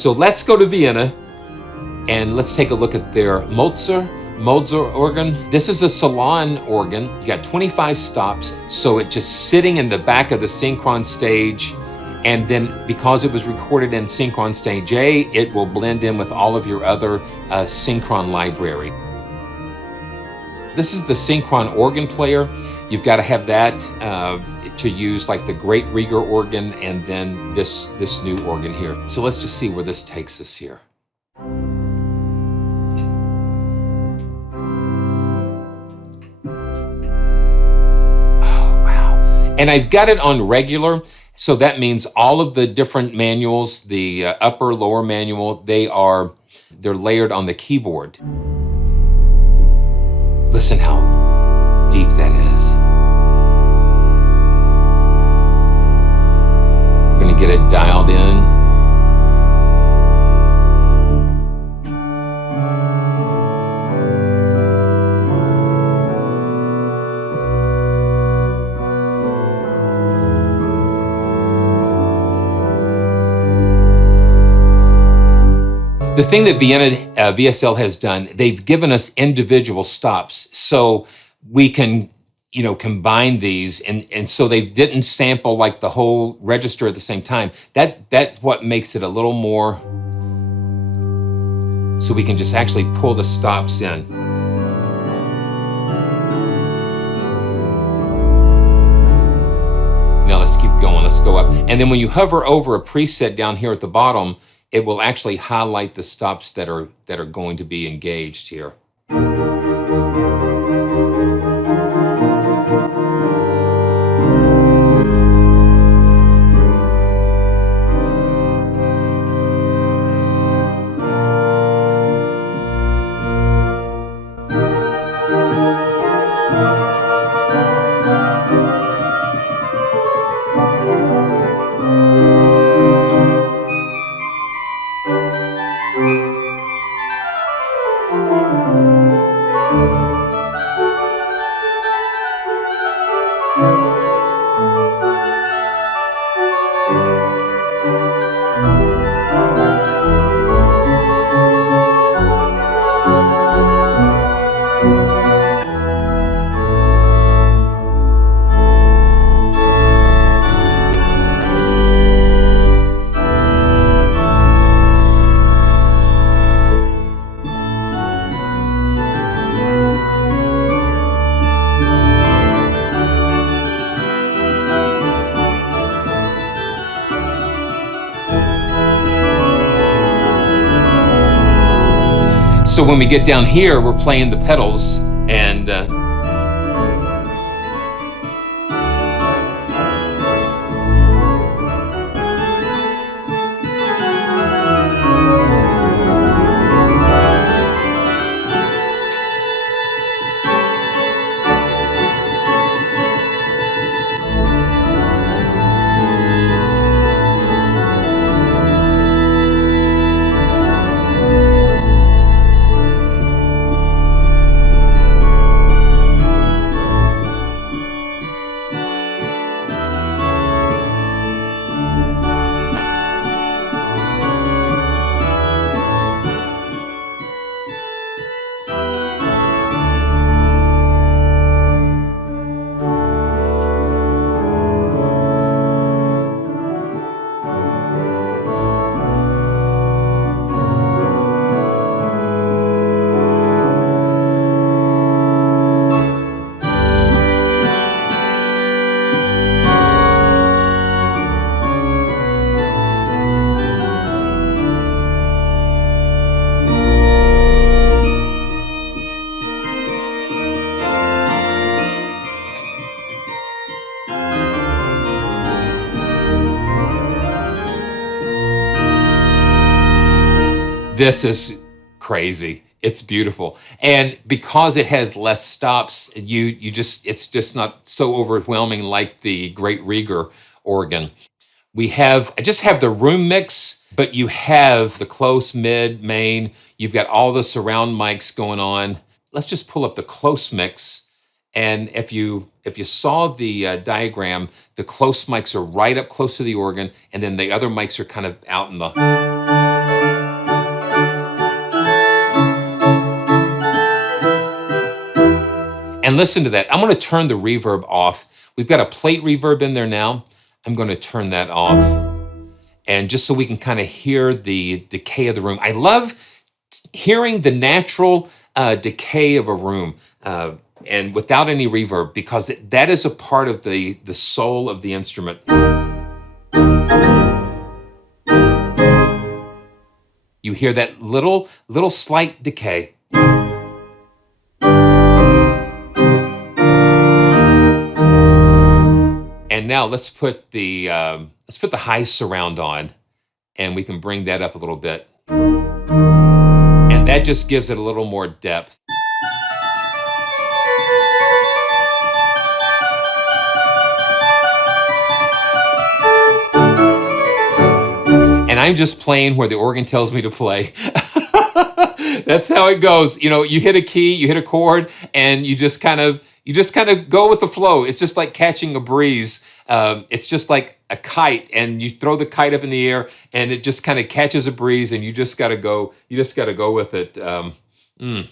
So let's go to Vienna and let's take a look at their MOLZER organ. This is a salon organ. You got 25 stops, so it's just sitting in the back of the Synchron stage, and then because it was recorded in Synchron Stage A, it will blend in with all of your other Synchron library. This is the Synchron organ player. You've got to have that to use like the Great Rieger organ and then this new organ here. So let's just see where this takes us here. And I've got it on regular, so that means all of the different manuals, the upper, lower manual, they're layered on the keyboard. Listen how deep that is. We're gonna get it dialed in. The thing that Vienna VSL has done, they've given us individual stops so we can, combine these, and so they didn't sample like the whole register at the same time. That's what makes it a little more, so we can just actually pull the stops in. Now let's keep going, let's go up. And then when you hover over a preset down here at the bottom, it will actually highlight the stops that are going to be engaged here. So when we get down here, we're playing the pedals and this is crazy. It's beautiful. And because it has less stops, it's just not so overwhelming like the Great Rieger organ. I just have the room mix, but you have the close, mid, main. You've got all the surround mics going on. Let's just pull up the close mix. And if you saw the diagram, the close mics are right up close to the organ, and then the other mics are kind of out in the... And listen to that. I'm going to turn the reverb off. We've got a plate reverb in there now. I'm going to turn that off. And just so we can kind of hear the decay of the room. I love hearing the natural decay of a room and without any reverb, because that is a part of the soul of the instrument. You hear that little slight decay. And now let's put the high surround on, and we can bring that up a little bit. And that just gives it a little more depth. And I'm just playing where the organ tells me to play. That's how it goes. You know, you hit a key, you hit a chord, and you just kind of go with the flow. It's just like catching a breeze. It's just like a kite, and you throw the kite up in the air, and it just kind of catches a breeze, and you just got to go. You just got to go with it. And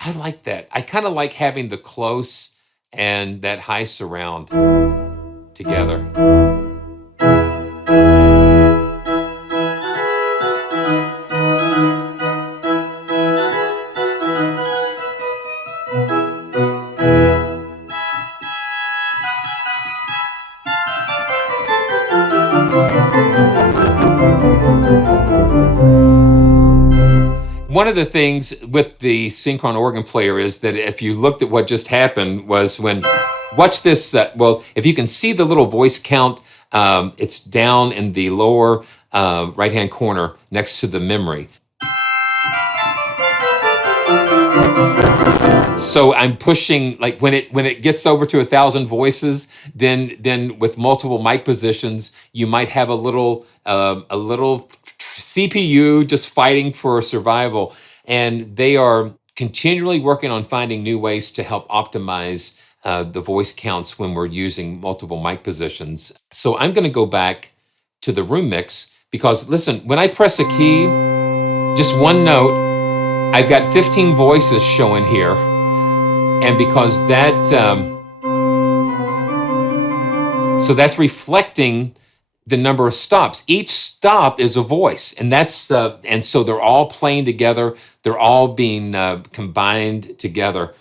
I like that. I kind of like having the close and that high surround together. One of the things with the Synchron organ player is that if you looked at what just happened was when, watch this, well, if you can see the little voice count, it's down in the lower right-hand corner next to the memory. So I'm pushing, like when it gets over to 1,000 voices, then with multiple mic positions, you might have a little CPU just fighting for survival. And they are continually working on finding new ways to help optimize the voice counts when we're using multiple mic positions. So I'm going to go back to the room mix, because listen, when I press a key, just one note, I've got 15 voices showing here. And because that, so that's reflecting the number of stops. Each stop is a voice, and that's and so they're all playing together. They're all being combined together.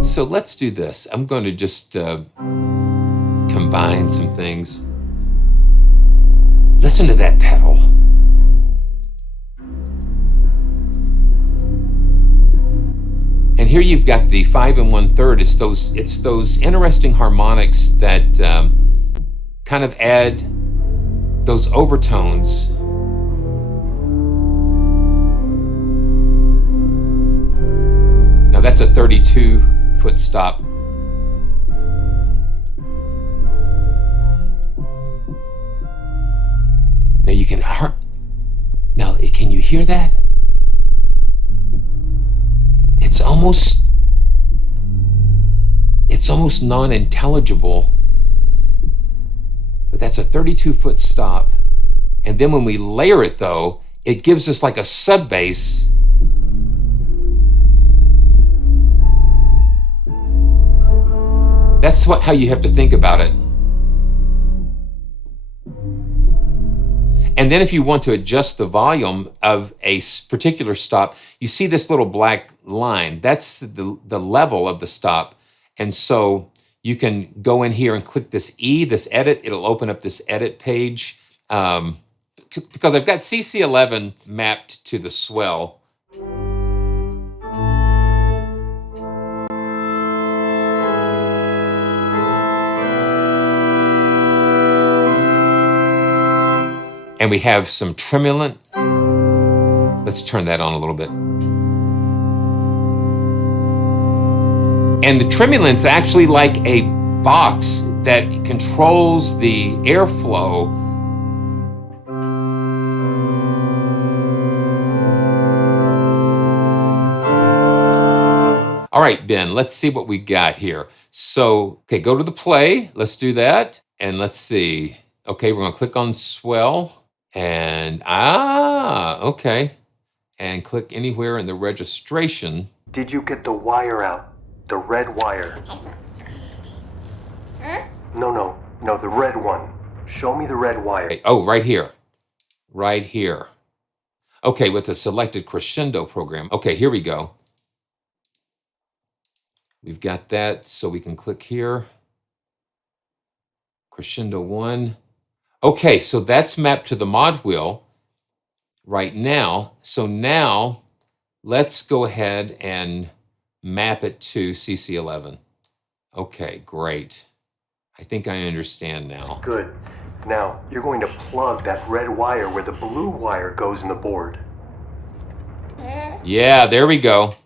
So let's do this. I'm going to just combine some things. Listen to that pedal. And here you've got the 5 1/3. It's those interesting harmonics that kind of add those overtones. Now that's a 32-foot stop. Now you can now can you hear that? It's almost non-intelligible, but that's a 32-foot stop. And then when we layer it though, it gives us like a sub bass. That's how you have to think about it. And then if you want to adjust the volume of a particular stop, you see this little black line. That's the level of the stop. And so you can go in here and click this E, this edit. It'll open up this edit page. Because I've got CC11 mapped to the swell. And we have some tremulant. Let's turn that on a little bit. And the tremulant's actually like a box that controls the airflow. All right, Ben, let's see what we got here. So, okay, go to the play. Let's do that. And let's see. Okay, we're gonna click on swell. And, okay. And click anywhere in the registration. Did you get the wire out? The red wire? No, the red one. Show me the red wire. Okay. Oh, right here. Right here. Okay, with the selected crescendo program. Okay, here we go. We've got that, so we can click here. Crescendo 1. Okay, so that's mapped to the mod wheel right now. So now let's go ahead and map it to CC11. Okay, great. I think I understand now. Good. Now you're going to plug that red wire where the blue wire goes in the board. Yeah, there we go.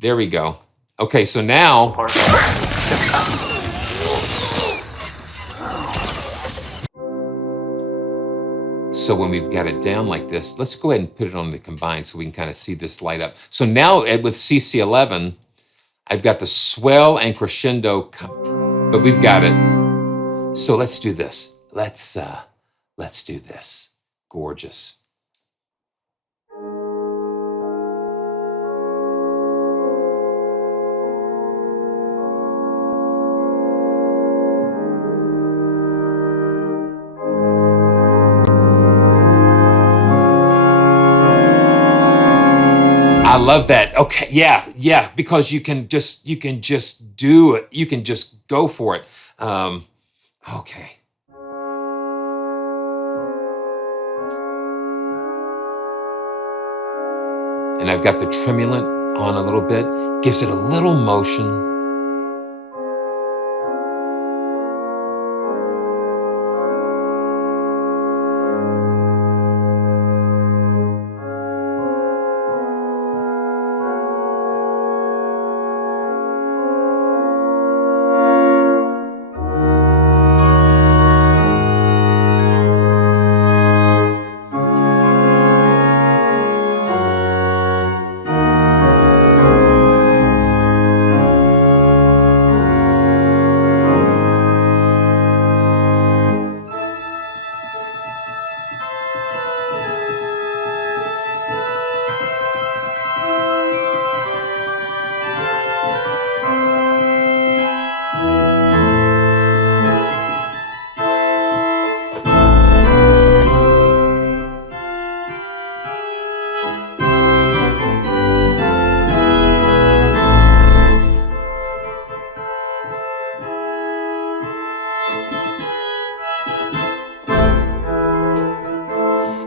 There we go. Okay, so now... So when we've got it down like this, let's go ahead and put it on the combine so we can kind of see this light up. So now with CC11, I've got the swell and crescendo, but we've got it. So let's do this. Let's do this. Gorgeous. I love that. Okay, yeah, because you can just do it. You can just go for it. Okay. And I've got the tremulant on a little bit. Gives it a little motion.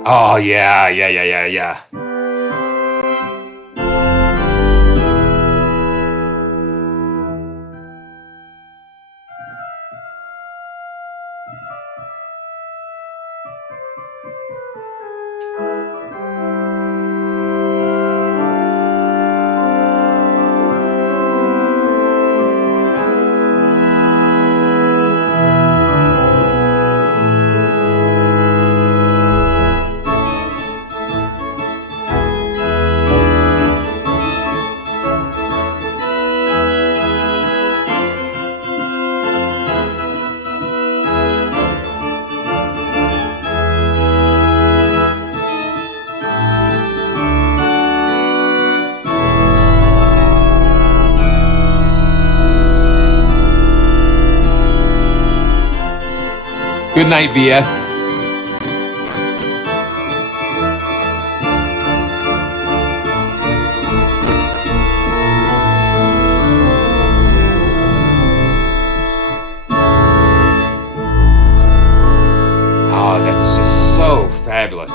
Oh, yeah. Good night, Via. Fabulous.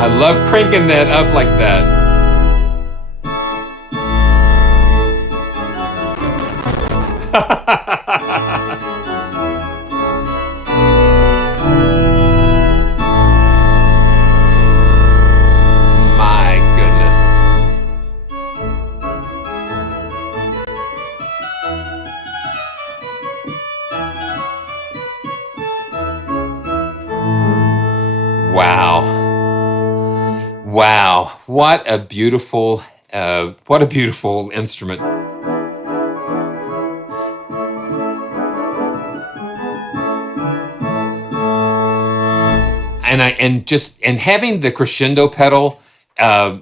I love cranking that up like that. My goodness. Wow. Wow, what a beautiful instrument. And having the crescendo pedal,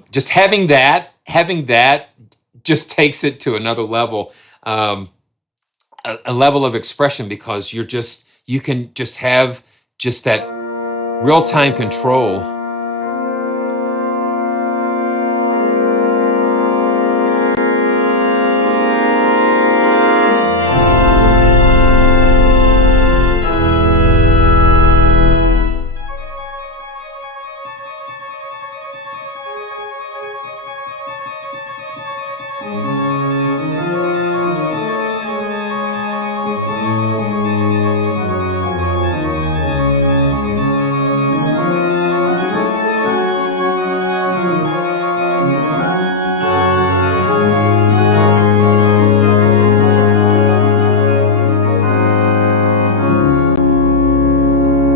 just having that just takes it to another level, a level of expression, because you can just have just that real-time control.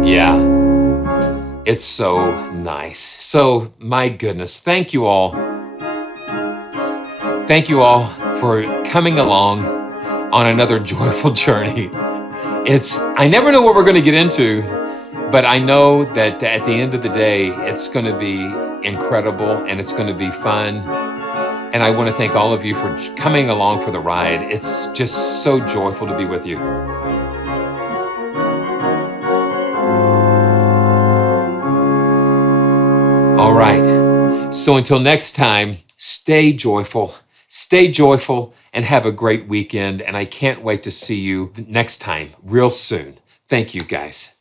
Yeah, it's so nice. So, my goodness, thank you all. Thank you all for coming along on another joyful journey. I never know what we're going to get into, but I know that at the end of the day, it's going to be incredible and it's going to be fun. And I want to thank all of you for coming along for the ride. It's just so joyful to be with you. All right. So until next time, stay joyful, and have a great weekend. And I can't wait to see you next time, real soon. Thank you, guys.